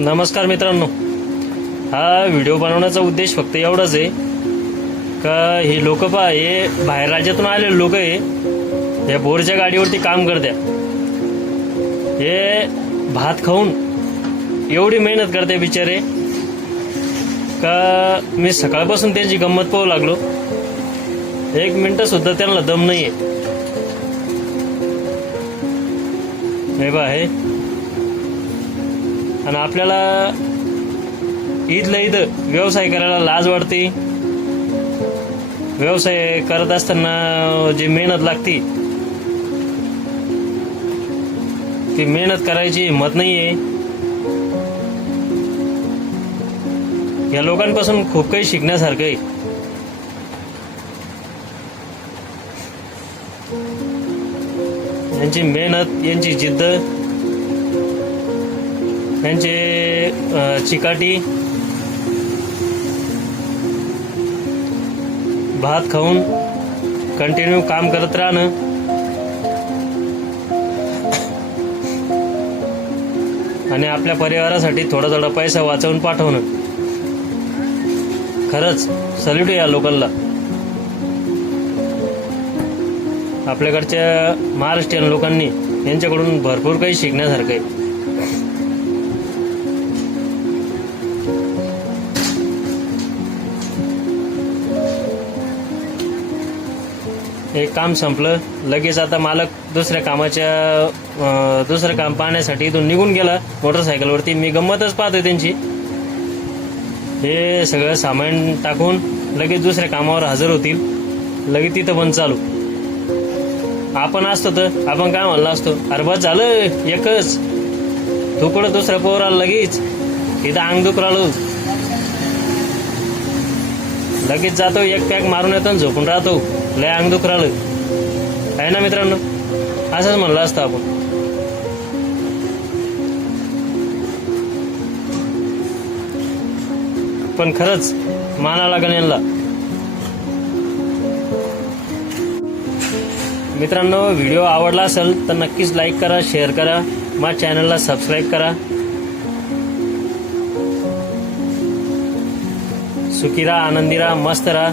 नमस्कार मित्रांनो. हा व्हिडिओ बनवण्याचा उद्देश फक्त एवढाच आहे का हे लोक पहा हे बाहेर राज्यातून आलेले लोक आहे या बोरच्या गाडीवरती काम करत्या हे भात खाऊन एवढी मेहनत करते बिचारे. का मी सकाळपासून त्यांची गंमत पाहू लागलो. एक मिनिट सुद्धा त्यांना दम नाहीये. हे बा हे आणि आपल्याला इथलं इथं व्यवसाय करायला लाज वाटते. व्यवसाय करत असताना जी मेहनत लागती ती मेहनत करायची हिंमत नाहीये. या लोकांपासून खूप काही शिकण्यासारखं आहे. यांची मेहनत यांची जिद्द त्यांचे चिकाटी भात खाऊन कंटिन्यू काम करत राहणं. आणि आपल्या परिवारासाठी थोडा थोडा पैसा वाचवून पाठवणं. खरंच सल्यूट या लोकांना. आपल्याकडच्या महाराष्ट्रीयन लोकांनी यांच्याकडून भरपूर काही शिकण्यासारखं आहे. हे काम संपलं. लगेच आता मालक दुसऱ्या कामाच्या दुसरं काम पाहण्यासाठी इथून निघून गेला मोटरसायकलवरती. मी गंमतच पाहतोय त्यांची. हे सगळं सामान टाकून लगेच दुसऱ्या कामावर हजर होतील. लगेच तिथं पण चालू. आपण असतो तर आपण काय म्हणला असतो? अरे बस झालं एकच. तू कुठं दुसऱ्या पोराला लगेच. तिथं अंग दुख राहिलो. लगेच जातो एक पॅक मारून येतो आणि झोपून राहतो. लय अंग दुख राहिलं आहे ना मित्रांनो? असंच म्हणलं असतं आपण. पण खरंच माना लागेल यांना. मित्रांनो व्हिडिओ आवडला असेल तर नक्कीच लाईक करा शेअर करा. माझ्या चॅनलला सबस्क्राईब करा. सुखी राहा आनंदी राहा मस्त राहा.